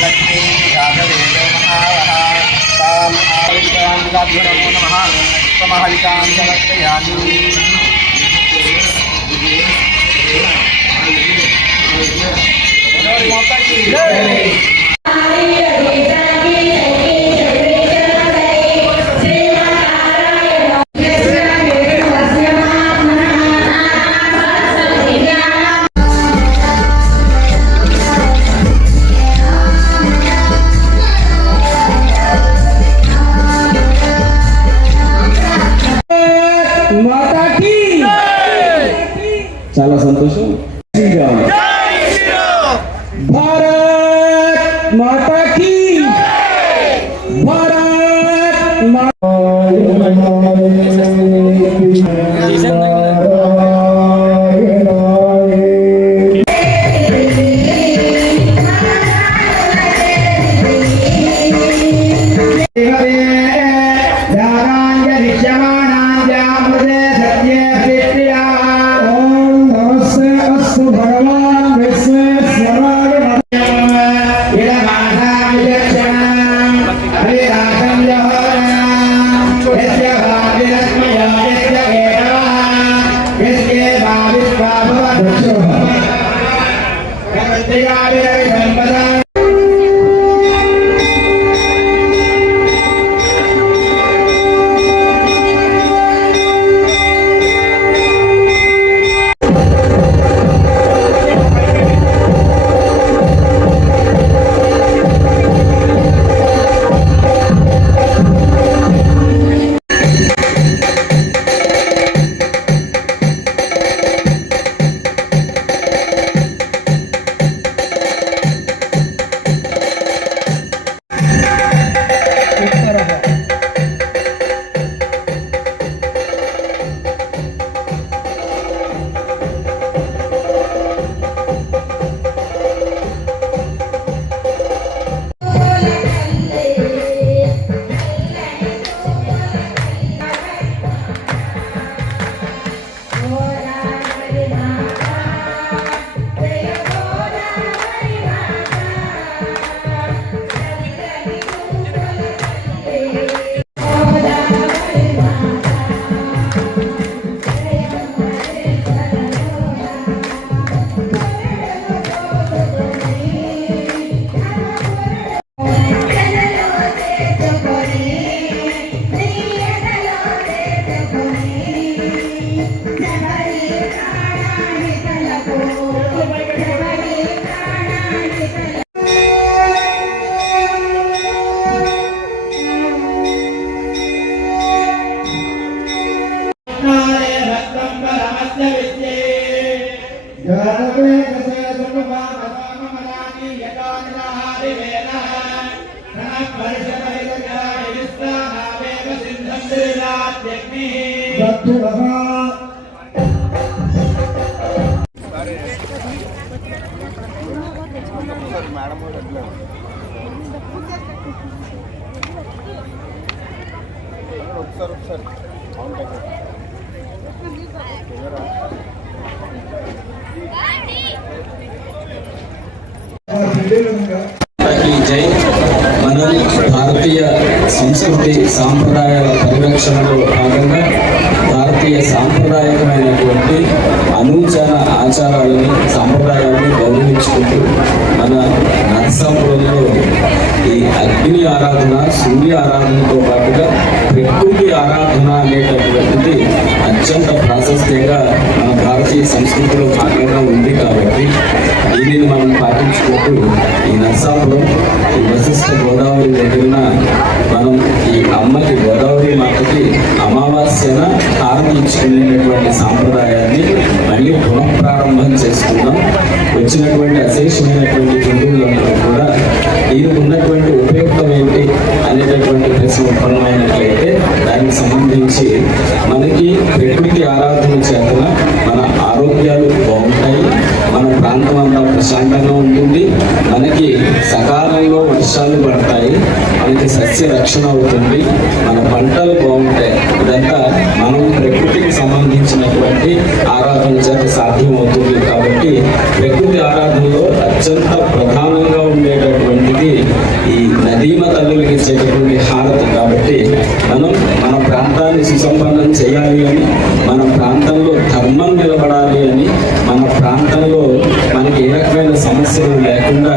लक्ष्मी राघवेदो महावः ताम् आविष्कान्दाभ्यो नमो नमः समहरितां समर्पयामि। చాలా సంతోషం. భారత్ మాతా కీ భారత్ మాతా జై. మనం భారతీయ సంస్కృతి సాంప్రదాయాల పరిరక్షణలో భాగంగా భారతీయ సాంప్రదాయకమైనటువంటి అనూచన ఆచారాలని సాంప్రదాయాలను గౌరవించుకుంటూ మన నరసాపురంలో ఈ అగ్ని ఆరాధన, సూర్య ఆరాధనతో పాటుగా ప్రకృతి ఆరాధన అనేటటువంటిది అత్యంత ప్రాశస్త్యంగా మన భారతీయ సంస్కృతిలో భాగంగా ఉంది. కాబట్టి దీనిని మనం పాటించుకుంటూ ఈ నరసాపురం ఈ వశిష్ఠ గోదావరి దగ్గర మనం ఈ అమ్మకి, గోదావరి మాతకి అమావాస్యన హారతి ఇచ్చుకునేటటువంటి సాంప్రదాయాన్ని మళ్ళీ పునఃప్రారంభం చేసుకుందాం. వచ్చినటువంటి అశేషమైనటువంటి హిందువులందరూ కూడా దీనికి ఉన్నటువంటి ఉపయుక్తం ఏంటి అనేటటువంటి ప్రశ్న ఉత్పన్నమైనట్లయితే దానికి సంబంధించి మనకి ప్రకృతి ఆరాధన చేతన మన ఆరోగ్యాలు బాగుంటాయి, మన ప్రాంతం అంతా ప్రశాంతంగా ఉంటుంది, మనకి సకాలంలో వర్షాలు పడతాయి, మనకి సస్య రక్షణ అవుతుంది, మన పంటలు బాగుంటాయి. ఇదంతా మనం ప్రకృతికి సంబంధించినటువంటి ఆరాధన చేత సాధ్యం అవుతుంది. కాబట్టి ప్రకృతి ఆరాధనలో అత్యంత ప్రధానంగా ఉండేటటువంటిది కాకుండా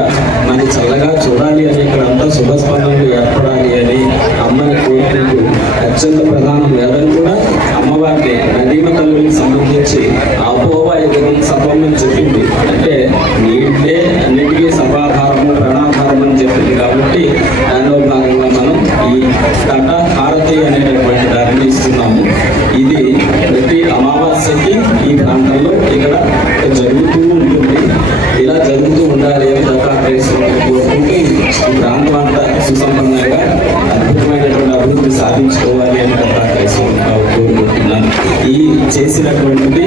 మరి చల్లగా చూడాలి అని ఇక్కడ అంతా శుభస్పందనలు ఏర్పడాలి అని అమ్మని కోరుకుంటూ అత్యంత ప్రధానం వేదని కూడా అమ్మవారిని నదీమ తల్లికి సంబంధించి ఆపోవా యుగం సర్వం అని చెప్పింది. అంటే నీళ్ళే అన్నిటికీ సర్వాధారము ప్రణాధారం అని చెప్పింది. కాబట్టి దానిలో భాగంగా మనం ఈ ఘట హారతి అనేటటువంటి దానిని ఇస్తున్నాము. ఇది ప్రతి అమావాస్యకి ఈ ప్రాంతంలో ఇక్కడ జరుగుతూ ఉంటుంది. ఇలా జరుగుతూ ఉండాలి అని దత్తాత్రేయుని కోరుకుంటూ ఈ ప్రాంతం అంతా సుసంపన్నంగా అద్భుతమైనటువంటి అభివృద్ధి సాధించుకోవాలి అని దత్తాత్రేయుని కోరుకుంటున్నాను. ఈ చేసినటువంటిది